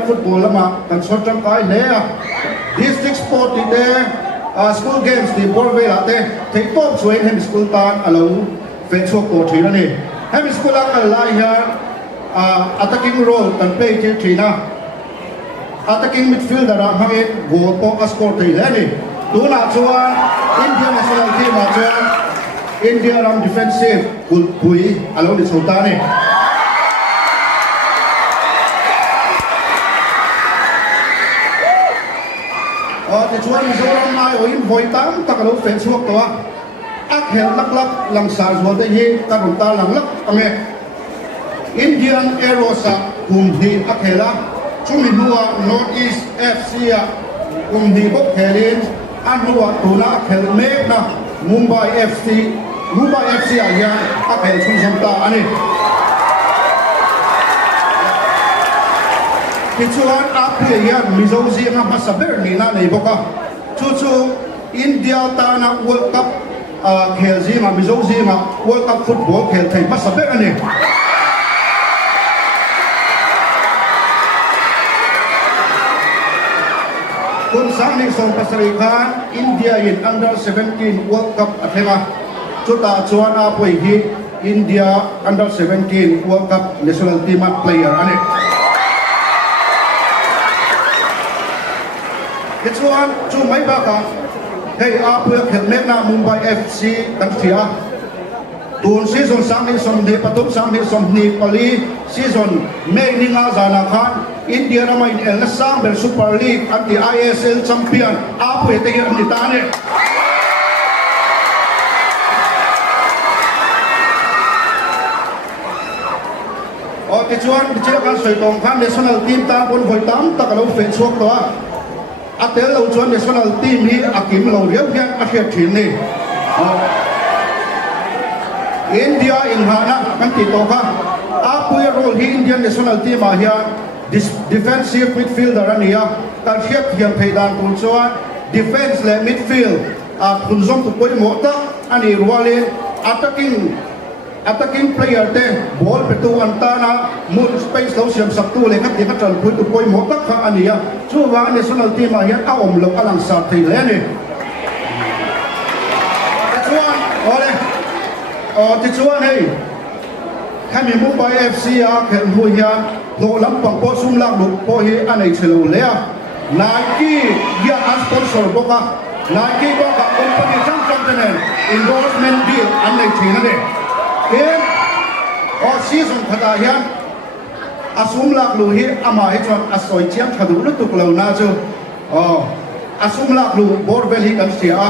football lama kan sotram kai le district sport ite school games ti borve late thei top chuin hem school tan alo fe chuak ko thina ni hem school a kal lai hian attacking role kan play ti thina attacking midfielder a hangin goal po a score thei le ni tuna chuan India national team a chuan India ram defensive kul pui alo ni chota ni thì chuan Mizoram mai ở in voi tám ta cái lối phèn suốt đó ác hẹn lắc lắc làm sao rồi đây hi ta cũng ta làm lắc ame Indian Aerosa cùng thì ác hẹn lá chúng mình mua North East FC cùng thì bốc hẹn lên ăn mua tụ na ác hẹn mép na Mumbai FC à ya ác hẹn chung chung ta anh ấy thì chuan áp bây giờ Mizo riêng mà saber ni na này bốc à chu India ta na World Cup khel riêng mà Mizo riêng mà World Cup football khel thầy mà saber anh ấy kun sang ni song pasari khan India in under 17 World Cup athenga chuta chuan áp bây hi India under 17 World Cup national team player anh ấy cái chuan chu mấy ba cả hey áp bây giờ mẹ na Mumbai FC kan thia tuần season sang ni som de patum sang ni som ni pali season mẹ ni nga zana khan India na main el sang ber Super League anti ISL champion áp bây giờ ni ta ne cái chuan chỉ là kan soi tong khan national team ta pon voi tam ta ka lo fe chuak to atel lo chuan national team hi akim lo riau hian a hiat thin ni India in hana kan ti to kha apui role hi Indian national team a hian defensive midfielder ania kan hiat hian theidan kun chuan defense le midfield kun zom tu poi mo ta ani rualin attacking player te ball petu antana mun space lo siam saktu le khat ti khatral pui tu poi mo tak kha ania chu wa national team a hian a om lo alang sa thei le ni chuan ole ti chuan hei khami Mumbai FC a khen hu hian lo lam pang po sum lang lu po hi anei chelo le a Nike ya sponsor boka Nike boka company champion endorsement deal anei thina ne season khata hian asum lak lu hi ama hi chuan asoi chiam thadu lu tuk lo na chu asum lak lu borvel hi kan sia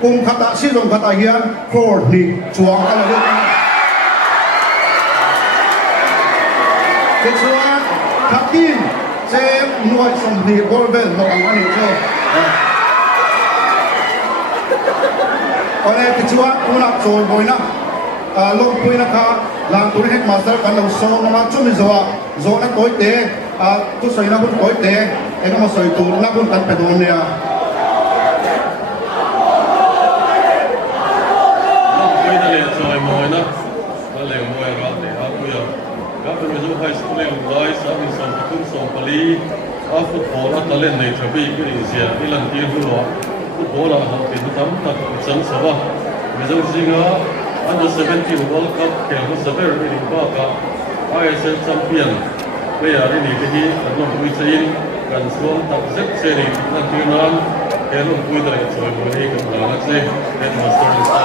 kum khata season khata hian for ni chuang ala lu ke chuan khatin che nuai som ni borvel no ani chu ole ke chuan una choi boina long pui na kha lang tur headmaster kan lo so ma chu mi zo na koi te tu soi na bun koi te e ma soi tu na bun kan pe don ne long pui na le soi moi na ka le moi ra te ha pu ya ka pe mi zo high school le lai sa mi som tu som pali a football a talent nei thabi ki ri sia ilan ti hu lo football a ha ti tam ta chang sa wa mi zo jinga under 17 World Cup khel ko saber ni ba ka ISL champion player ni ke hi adon pui chain kan som tak zet se ni na tinan khel pui dai choi mo ni ka la se headmaster ni sa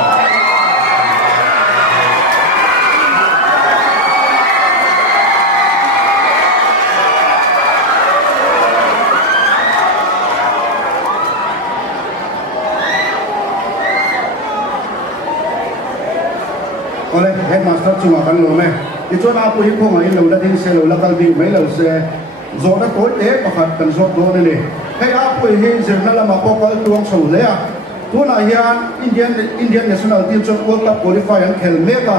ole headmaster chunga kan lo me ti chuan a pui khong ai lo la din se lo la kal bi mai lo se zo na koi te pakhat kan zo do ne hei a pui hi zirna lama pokal tuang so le a tuna hian Indian national team chon World Cup qualify an khel me ka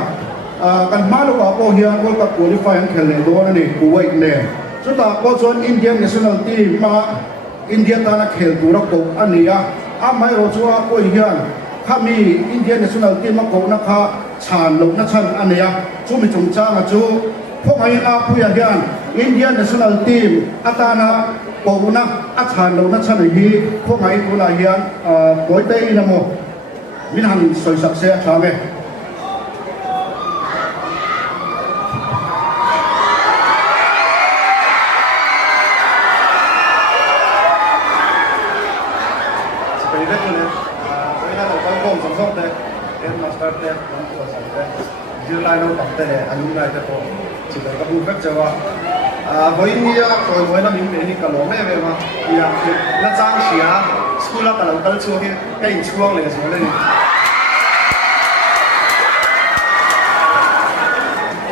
kan malo ka po hian World Cup qualify an khel le do ne Kuwait ne chuta ko chon Indian national team ma India ta na khel tu ra ko ania a mai ro chua ko hian khami Indian national team ma ko na kha chan lo na chan ania chu mi chung cha nga chu phok ai a pui a hian Indian national team atana pona athan lo na chana hi kho ngai tu la hian koi te ina mo min han soi sak se thame Seperti itu nih, kita lakukan konsumsi deh, dan master deh, konsumsi deh. July nó tập tệ anh này thì có chỉ cần các vùng phép cho với như rồi với nó những cái gì cả lỗ mấy về mà thì nó trang sĩ á school là đầu tiên cho cái hình chuông này rồi đấy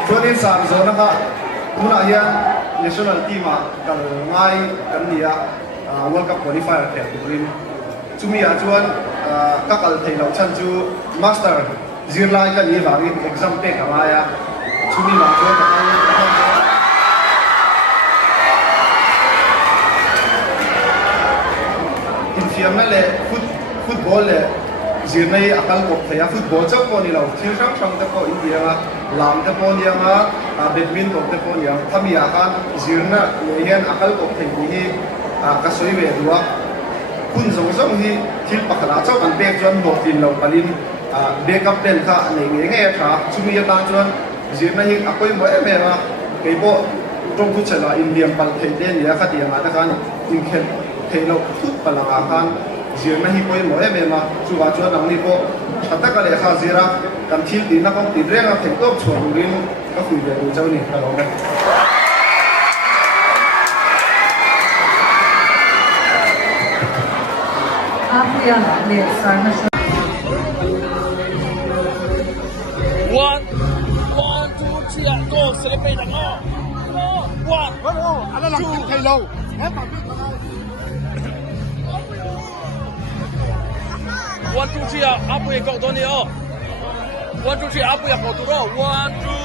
cho nên sáng rồi nó cả cũng là hiện national team mà cả ngay cái gì á World Cup qualifier thì cũng chúng mình chuan các cái thầy đầu chân chú master Zirlai kan ni vangi exam pe kamaya chumi ma cho ta in fiam na le football le zirnai akal ko thaya football chau ko ni lo thil sang sang ta ko india ma lam ta ko ni ma badminton ta ko ni thami akan zirna le hian akal ko thai ni ka soi ve duwa kun zong zong hi thil pakhala chau kan pe chuan no tin lo palin backup den kha nei nge nge tha chumi ya ta chuan zirna hi akoi mo em ma ke bo trong khu chala indian pal thei den ya kha ti ma ta kan in khen thei lo thut palanga khan zirna hi koi mo em ma chu wa chuan ang ni bo thata ka le kha zira kan thil din na kong ti renga thei top chuan rin ka khui de du chau ni ka lo me Apuya le sarna One, two, three, go! Celebrate the law. One, two. One, two, three, up we go, Tony. 1, 2, 3, up we go to roll. 1, 2.